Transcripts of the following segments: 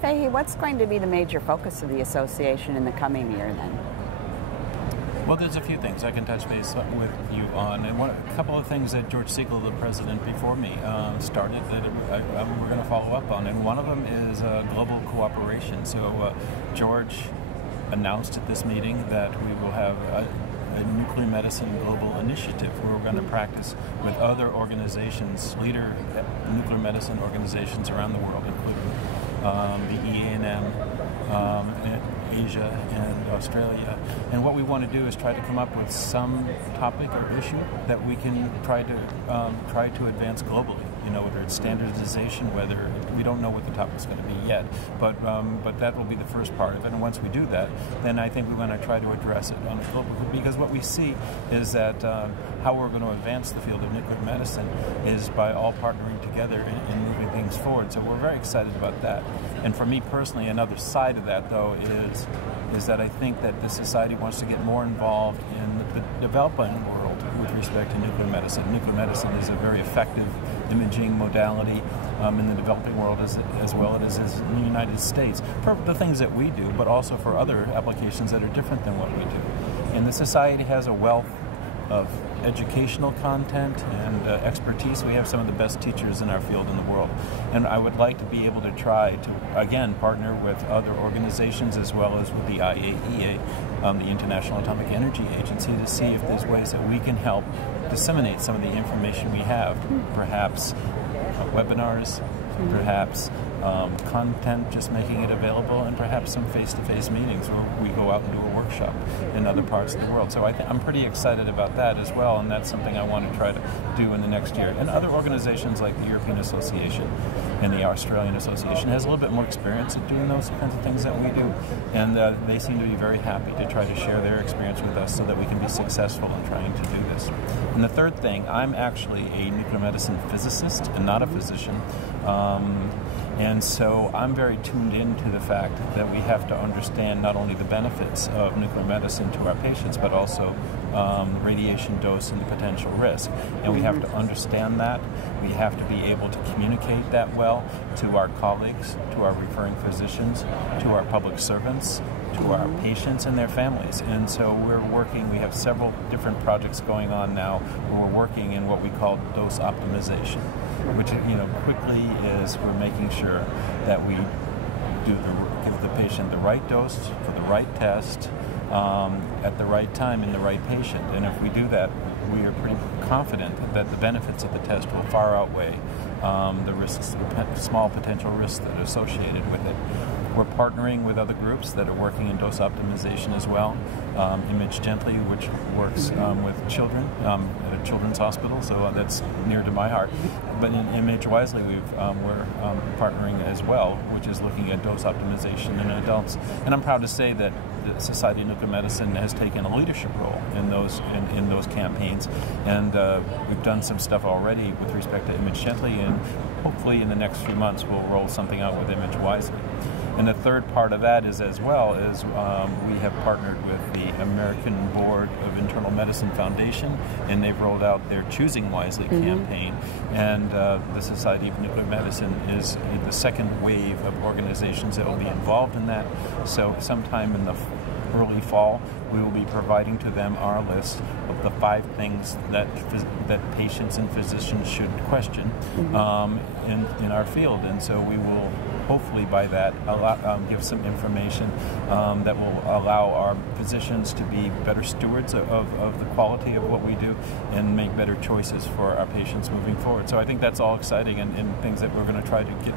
Fahey, what's going to be the major focus of the association in the coming year then? Well, there's a few things I can touch base with you on, and a couple of things that George Siegel, the president before me, started that we're going to follow up on, and one of them is global cooperation. So George announced at this meeting that we will have a nuclear medicine global initiative where we're going to practice with other organizations, leader nuclear medicine organizations around the world, including the ENM, Asia and Australia. And what we want to do is try to come up with some topic or issue that we can try to advance globally. You know, whether it's standardization, whether we don't know what the topic's going to be yet, but that will be the first part of it. And once we do that, then I think we're going to try to address it on a global, because what we see is that how we're going to advance the field of nuclear medicine is by all partnering together in moving things forward. So we're very excited about that. And for me personally, another side of that though is that I think that the society wants to get more involved in the developing world with respect to nuclear medicine. Nuclear medicine is a very effective imaging modality in the developing world as well as in the United States for the things that we do, but also for other applications that are different than what we do. And the society has a wealth of educational content and expertise. We have some of the best teachers in our field in the world. And I would like to be able to try to, again, partner with other organizations as well as with the IAEA, the International Atomic Energy Agency, to see if there's ways that we can help disseminate some of the information we have, perhaps webinars, perhaps content, just making it available, and perhaps some face-to-face meetings where we go out and do a workshop in other parts of the world. So I'm pretty excited about that as well, and that's something I want to try to do in the next year. And other organizations like the European Association and the Australian Association has a little bit more experience at doing those kinds of things that we do, and they seem to be very happy to try to share their experience with us so that we can be successful in trying to do this. And the third thing, I'm actually a nuclear medicine physicist and not a physician. And so I'm very tuned into the fact that we have to understand not only the benefits of nuclear medicine to our patients, but also the radiation dose and the potential risk. And we have to understand that. We have to be able to communicate that well to our colleagues, to our referring physicians, to our public servants, to our patients and their families. And so we're working, we have several different projects going on now where we're working in what we call dose optimization, which, quickly is we're making sure that we give the patient the right dose for the right test at the right time in the right patient. And if we do that, we are pretty confident that the benefits of the test will far outweigh the risks, small potential risks that are associated with it. We're partnering with other groups that are working in dose optimization as well. Image Gently, which works with children at a children's hospital, so that's near to my heart. But in Image Wisely, we're partnering as well, which is looking at dose optimization in adults. And I'm proud to say that the Society of Nuclear Medicine has taken a leadership role in those campaigns, and we've done some stuff already with respect to Image Gently, and hopefully in the next few months we'll roll something out with Image Wisely. And the third part of that is we have partnered with the American Board of Internal Medicine Foundation, and they've rolled out their Choosing Wisely campaign. And the Society of Nuclear Medicine is the second wave of organizations that will be involved in that. So sometime in the early fall, we will be providing to them our list of the 5 things that patients and physicians should question in our field. And so we will hopefully by that give some information that will allow our physicians to be better stewards of the quality of what we do and make better choices for our patients moving forward. So I think that's all exciting and things that we're going to try to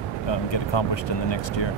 get accomplished in the next year.